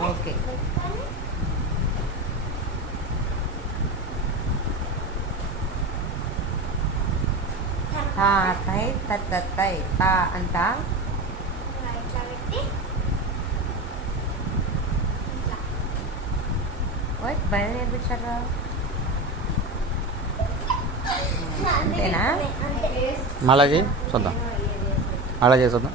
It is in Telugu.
ఓకే. తా తై తత్ తా అంట. బయలు పెట్టి ఇట్లా నేర్పించారా అంతేనా? మళ్ళా చేయి చూద్దాం అలా చేసి చూద్దాం